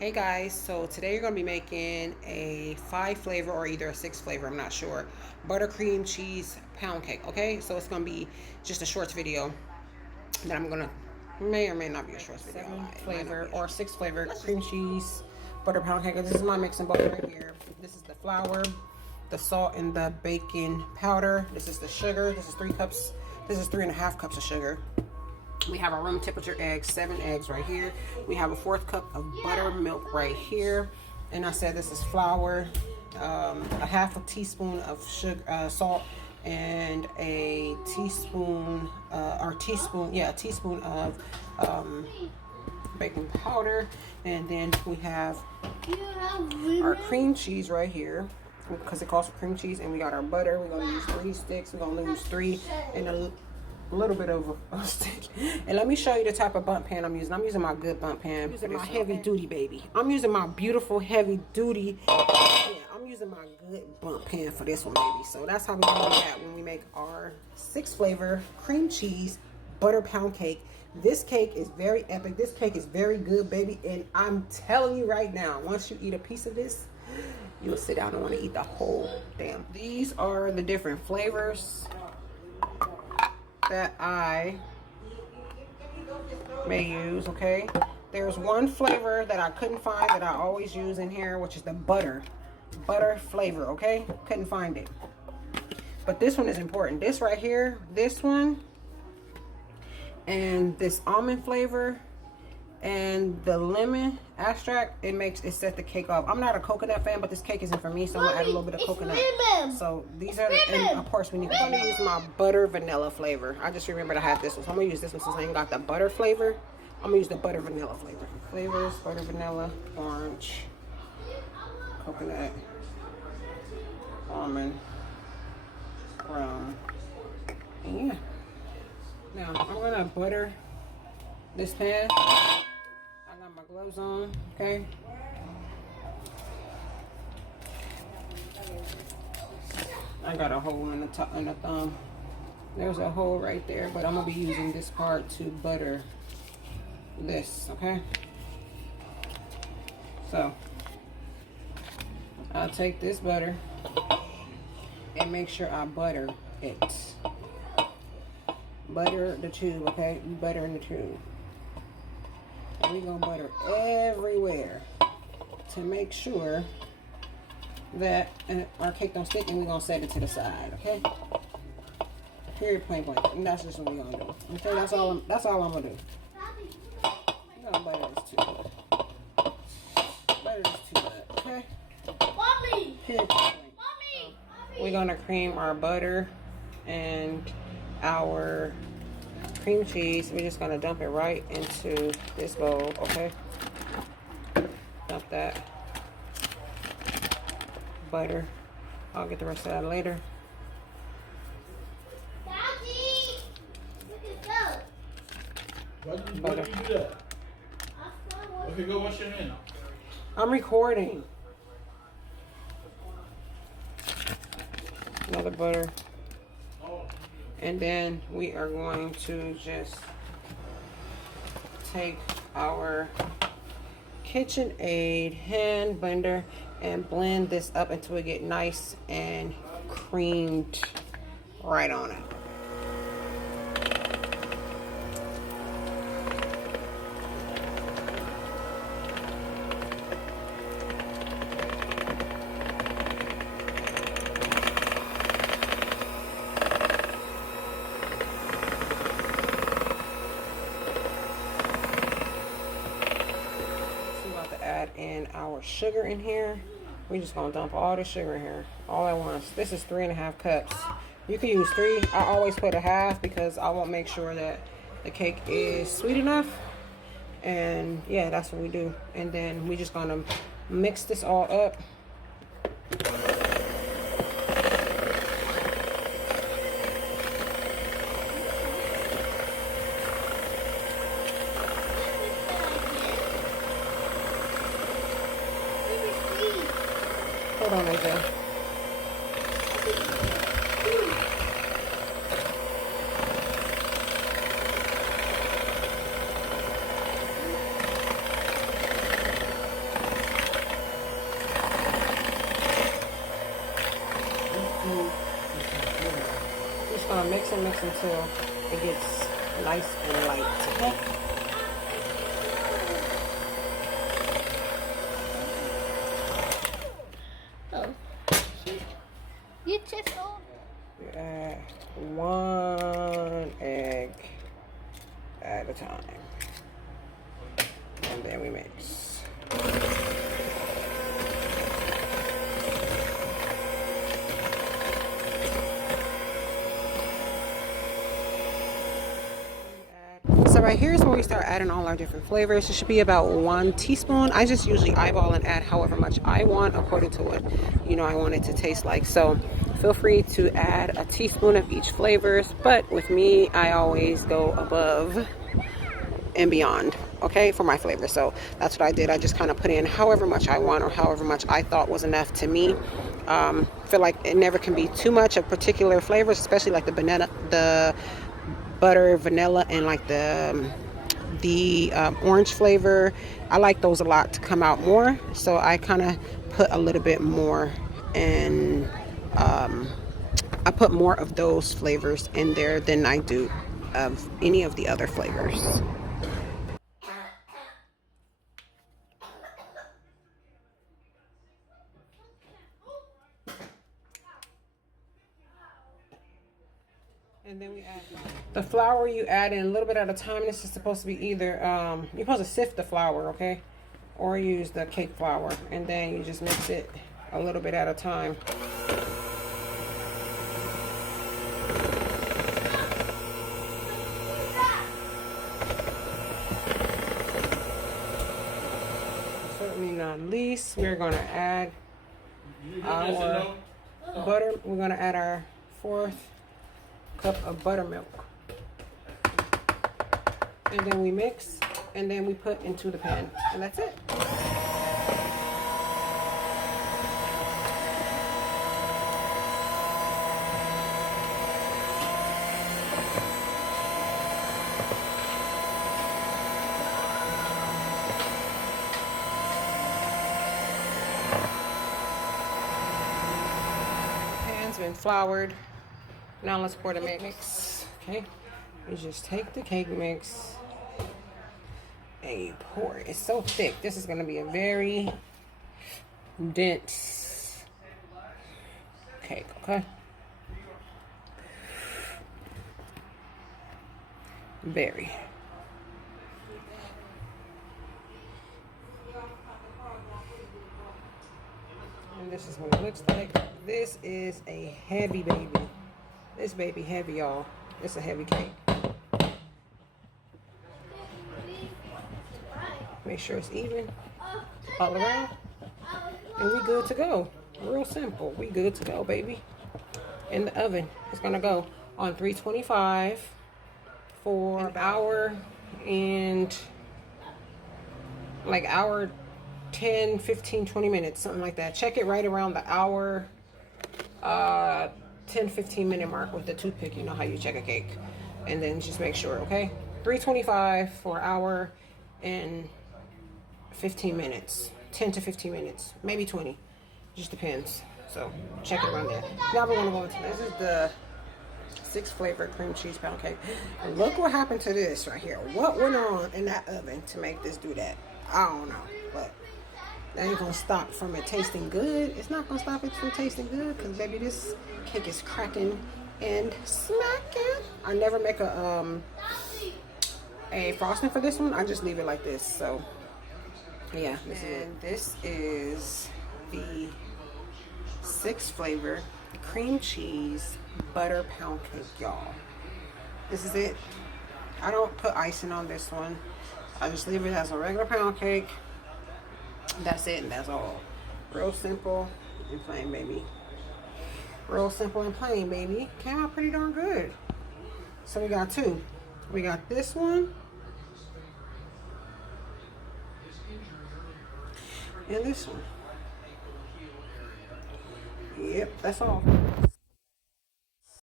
Hey guys, so today you're going to be making a 5 flavor or either a 6 flavor, I'm not sure, buttercream cheese pound cake, okay? So it's going to be just a shorts video that I'm going to, may or may not be a shorts video. 7 flavor or 6 flavor cream cheese butter pound cake. This is my mixing bowl right here. This is the flour, the salt, and the baking powder. This is the sugar. This is 3 cups. This is 3.5 cups of sugar. We have our room temperature eggs, 7 eggs right here. We have a 1/4 cup of buttermilk right here. And I said this is flour, a half a teaspoon of sugar, salt, and a teaspoon, a teaspoon of baking powder. And then we have our cream cheese right here, because it calls for cream cheese. And we got our butter. We're going to use 3 sticks. We're going to use 3 and a little bit of a stick. And let me show you the type of bundt pan I'm using. I'm using my good bundt pan. I'm using my heavy duty, baby. I'm using my beautiful heavy duty. Yeah, I'm using my good bundt pan for this one, baby. So that's how we do that when we make our 6 flavor cream cheese butter pound cake. This cake is very epic. This cake is very good, baby. And I'm telling you right now, once you eat a piece of this, you'll sit down and want to eat the whole damn. These are the different flavors that I may use, okay? There's one flavor that I couldn't find that I always use in here, which is the butter flavor, okay? Couldn't find it. But this one is important. This right here, this one, and this almond flavor, and the lemon extract, it set the cake off. I'm not a coconut fan, but this cake isn't for me, so I'm gonna add a little bit of coconut. So these are, and of course we need to use my butter vanilla flavor. I just remembered I had this one, so I'm gonna use this one since I ain't got the butter flavor. I'm gonna use the butter vanilla flavor. Flavors: butter vanilla, orange, coconut, almond, brown, and yeah. Now I'm gonna butter this pan. I got my gloves on, okay? I got a hole in the top, in the thumb. There's a hole right there, but I'm gonna be using this part to butter this, okay? So I'll take this butter and make sure I butter it. Butter the tube, okay? Butter in the tube. And we're gonna butter everywhere to make sure that our cake don't stick, and we're gonna set it to the side, okay? Period, point blank. And that's just what we're gonna do. Okay, that's all I'm gonna do. I'm gonna butter this tube. Butter this tube up, okay? Mommy! Period, point blank. Mommy! We're gonna cream our butter and our cream cheese. We're just gonna dump it right into this bowl, okay? Dump that butter. I'll get the rest of that later. Daddy, look at that. Butter. Why do you do that? Okay, go wash your hand. I'm recording. Another butter. And then we are going to just take our KitchenAid hand blender and blend this up until it get nice and creamed right on it. Add in our sugar in here. We're just gonna dump all the sugar in here all at once. This is 3.5 cups. You can use 3. I always put a half because I want to make sure that the cake is sweet enough. And yeah, that's what we do. And then we just gonna mix this all up. Hold on, AJ. and mix until it gets nice and light, okay? Oh. You just old. We add 1 egg at a time. And then we mix. So right here is where we start adding all our different flavors. It should be about 1 teaspoon. I just usually eyeball and add however much I want according to what, you know, I want it to taste like. So feel free to add a teaspoon of each flavors. But with me, I always go above and beyond, okay, for my flavor. So that's what I did. I just kind of put in however much I want or however much I thought was enough to me. Feel like it never can be too much of particular flavors, especially like the butter, vanilla, and like the orange flavor. I like those a lot to come out more, so I kind of put a little bit more, and I put more of those flavors in there than I do of any of the other flavors. And then we add the flour. You add in a little bit at a time. This is supposed to be either, you're supposed to sift the flour, okay? Or use the cake flour. And then you just mix it a little bit at a time. Certainly not least, we're going to add our butter. We're going to add our 4th cup of buttermilk, and then we mix, and then we put into the pan, and that's it. The pan's been floured. Now let's pour the mix. Okay, you just take the cake mix and you pour it. It's so thick. This is going to be a very dense cake, okay? Very. And this is what it looks like. This is a heavy baby. This baby heavy, y'all. It's a heavy cake. Make sure it's even all around. And we good to go. Real simple. We good to go, baby. In the oven. It's going to go on 325 for an hour and like hour 10, 15, 20 minutes. Something like that. Check it right around the hour 10-15 minute mark with the toothpick. You know how you check a cake. And then just make sure, okay? 325 for an hour and 15 minutes. 10 to 15 minutes. Maybe 20. Just depends. So check it around there. Now we're going to go into this. is the 6 flavor cream cheese pound cake. And look what happened to this right here. What went on in that oven to make this do that? I don't know. But that ain't gonna stop from it tasting good. It's not gonna stop it from tasting good, because baby, this cake is cracking and smacking. I never make a frosting for this one. I just leave it like this. So yeah, this is the 6 flavor cream cheese butter pound cake, y'all. This is it. I don't put icing on this one. I just leave it as a regular pound cake. That's it, and that's all. Real simple and plain, baby. Real simple and plain, baby. Came out pretty darn good. So we got 2. We got this one and this one. Yep, that's all.